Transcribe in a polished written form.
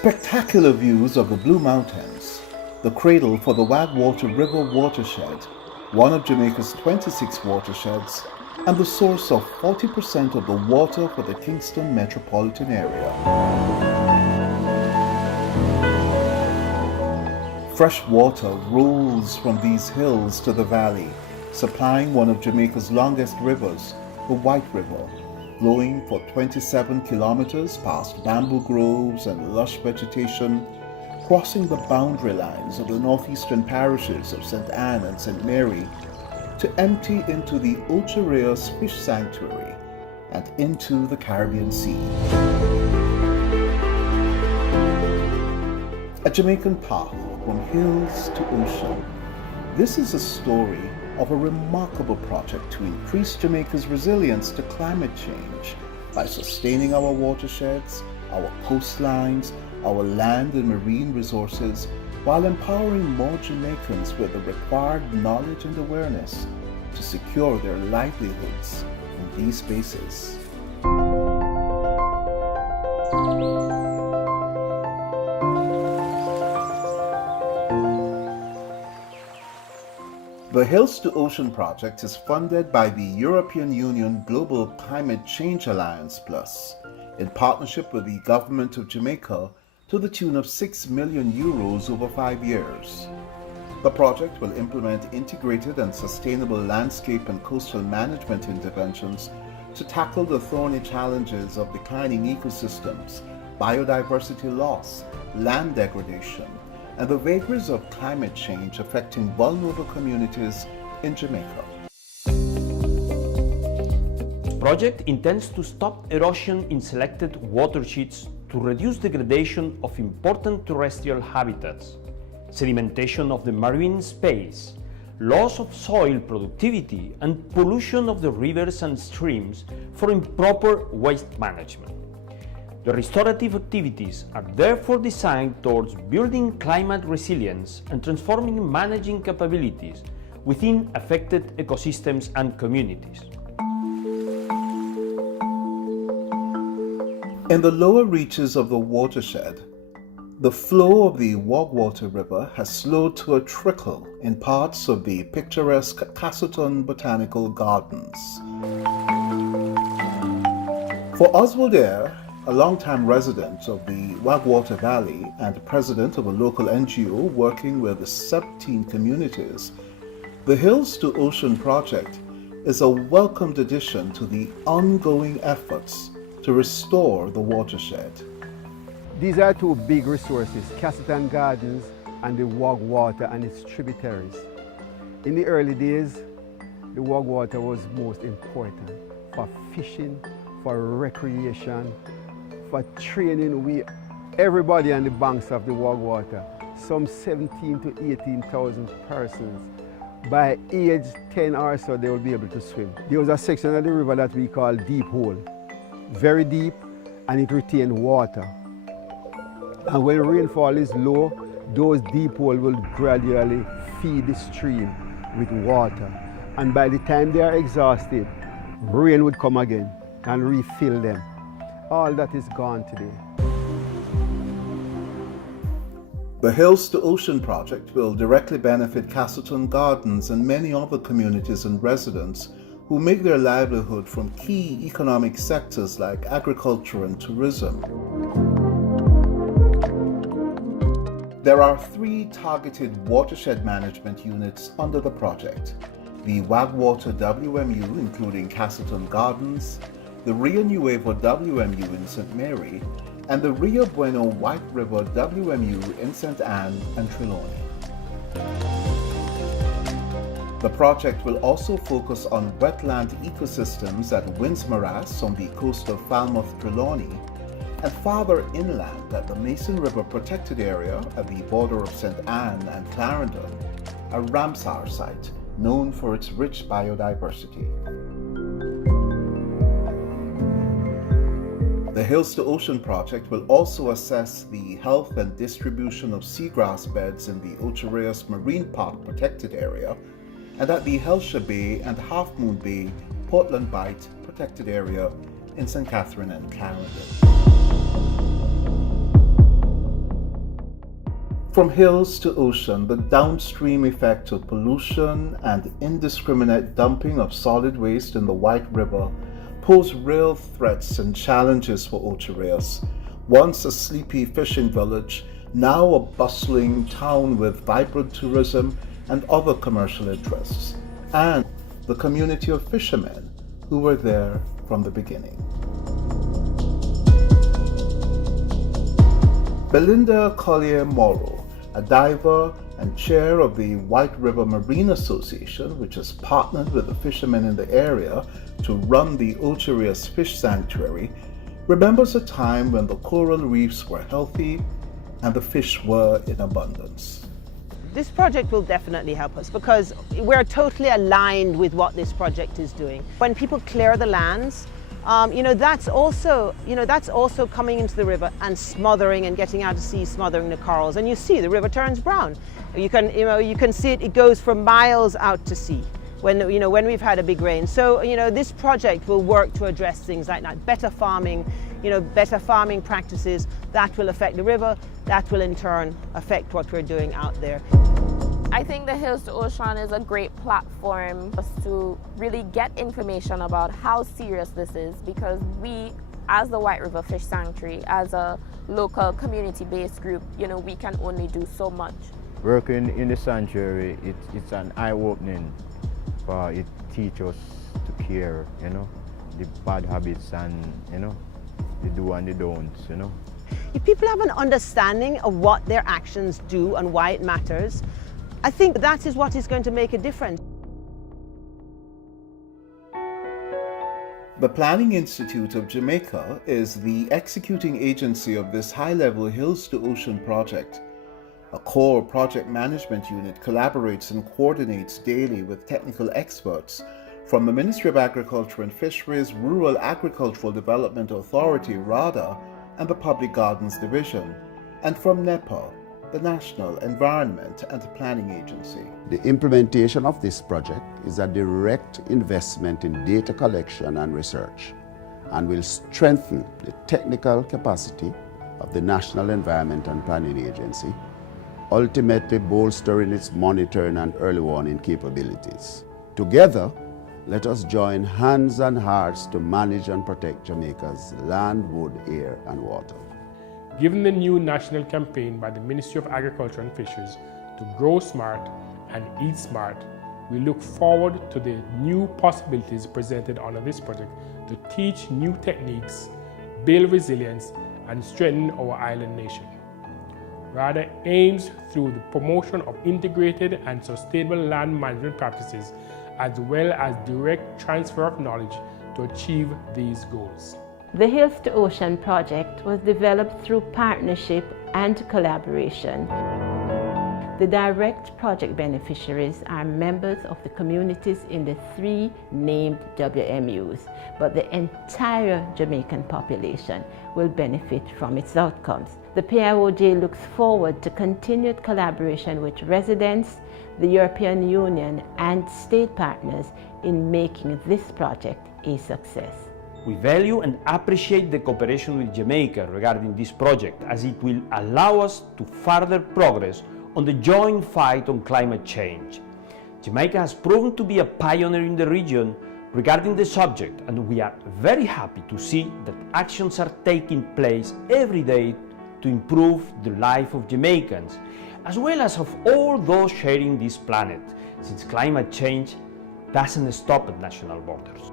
Spectacular views of the Blue Mountains, the cradle for the Wagwater River watershed, one of Jamaica's 26 watersheds, and the source of 40% of the water for the Kingston metropolitan area. Fresh water rolls from these hills to the valley, supplying one of Jamaica's longest rivers, the White River, flowing for 27 kilometers past bamboo groves and lush vegetation, crossing the boundary lines of the northeastern parishes of St. Anne and St. Mary to empty into the Ocho Fish Sanctuary and into the Caribbean Sea. A Jamaican Path from hills to ocean. This is a story of a remarkable project to increase Jamaica's resilience to climate change by sustaining our watersheds, our coastlines, our land and marine resources, while empowering more Jamaicans with the required knowledge and awareness to secure their livelihoods in these spaces. The Hills to Ocean project is funded by the European Union Global Climate Change Alliance Plus in partnership with the Government of Jamaica to the tune of €6 million over 5 years. The project will implement integrated and sustainable landscape and coastal management interventions to tackle the thorny challenges of declining ecosystems, biodiversity loss, land degradation, and the vagaries of climate change affecting vulnerable communities in Jamaica. The project intends to stop erosion in selected watersheds to reduce degradation of important terrestrial habitats, sedimentation of the marine space, loss of soil productivity, and pollution of the rivers and streams for improper waste management. The restorative activities are therefore designed towards building climate resilience and transforming managing capabilities within affected ecosystems and communities. In the lower reaches of the watershed, the flow of the Wagwater River has slowed to a trickle in parts of the picturesque Castleton Botanical Gardens. For Oswald Eyre, a longtime resident of the Wagwater Valley and president of a local NGO working with the 17 communities, the Hills to Ocean project is a welcomed addition to the ongoing efforts to restore the watershed. These are two big resources, Castleton Gardens and the Wagwater and its tributaries. In the early days, the Wagwater was most important for fishing, for recreation, for training everybody on the banks of the Wagwater, some 17 to 18,000 persons. By age 10 or so, they will be able to swim. There was a section of the river that we call Deep Hole, very deep, and it retained water. And when rainfall is low, those deep holes will gradually feed the stream with water. And by the time they are exhausted, rain would come again and refill them. All that is gone today. The Hills to Ocean project will directly benefit Castleton Gardens and many other communities and residents who make their livelihood from key economic sectors like agriculture and tourism. There are 3 targeted watershed management units under the project: the Wagwater WMU, including Castleton Gardens, the Rio Nuevo WMU in St. Mary, and the Rio Bueno White River WMU in St. Anne and Trelawney. The project will also focus on wetland ecosystems at Winds Morass on the coast of Falmouth, Trelawney, and farther inland at the Mason River Protected Area at the border of St. Anne and Clarendon, a Ramsar site known for its rich biodiversity. The Hills to Ocean project will also assess the health and distribution of seagrass beds in the Ocho Marine Park Protected Area and at the Helsha Bay and Half Moon Bay Portland Bight Protected Area in St. Catherine and Clarendon. From hills to ocean, the downstream effect of pollution and indiscriminate dumping of solid waste in the White River pose real threats and challenges for Ocho Rios, once a sleepy fishing village, now a bustling town with vibrant tourism and other commercial interests, and the community of fishermen who were there from the beginning. Belinda Collier-Morrow, a diver and chair of the White River Marine Association, which has partnered with the fishermen in the area to run the Ocho Rios Fish Sanctuary, remembers a time when the coral reefs were healthy and the fish were in abundance. This project will definitely help us because we're totally aligned with what this project is doing. When people clear the lands, that's also coming into the river and smothering and getting out to sea, smothering the corals. And you see the river turns brown. You can see it goes for miles out to sea when we've had a big rain. So this project will work to address things like that. Better farming practices that will affect the river. That will in turn affect what we're doing out there. I think the Hills to Ocean is a great platform for us to really get information about how serious this is, because we, as the White River Fish Sanctuary, as a local community-based group, we can only do so much. Working in the sanctuary, it's an eye-opening, for it teaches us to care, the bad habits and, the do and the don'ts, If people have an understanding of what their actions do and why it matters, I think that is what is going to make a difference. The Planning Institute of Jamaica is the executing agency of this high-level Hills to Ocean project. A core project management unit collaborates and coordinates daily with technical experts from the Ministry of Agriculture and Fisheries, Rural Agricultural Development Authority, RADA, and the Public Gardens Division, and from NEPA, the National Environment and Planning Agency. The implementation of this project is a direct investment in data collection and research and will strengthen the technical capacity of the National Environment and Planning Agency, ultimately bolstering its monitoring and early warning capabilities. Together, let us join hands and hearts to manage and protect Jamaica's land, wood, air, and water. Given the new national campaign by the Ministry of Agriculture and Fisheries to grow smart and eat smart, we look forward to the new possibilities presented under this project to teach new techniques, build resilience, and strengthen our island nation. RADA aims through the promotion of integrated and sustainable land management practices, as well as direct transfer of knowledge to achieve these goals. The Hills to Ocean project was developed through partnership and collaboration. The direct project beneficiaries are members of the communities in the 3 named WMUs, but the entire Jamaican population will benefit from its outcomes. The PIOJ looks forward to continued collaboration with residents, the European Union, and state partners in making this project a success. We value and appreciate the cooperation with Jamaica regarding this project, as it will allow us to further progress on the joint fight on climate change. Jamaica has proven to be a pioneer in the region regarding the subject, and we are very happy to see that actions are taking place every day to improve the life of Jamaicans, as well as of all those sharing this planet, since climate change doesn't stop at national borders.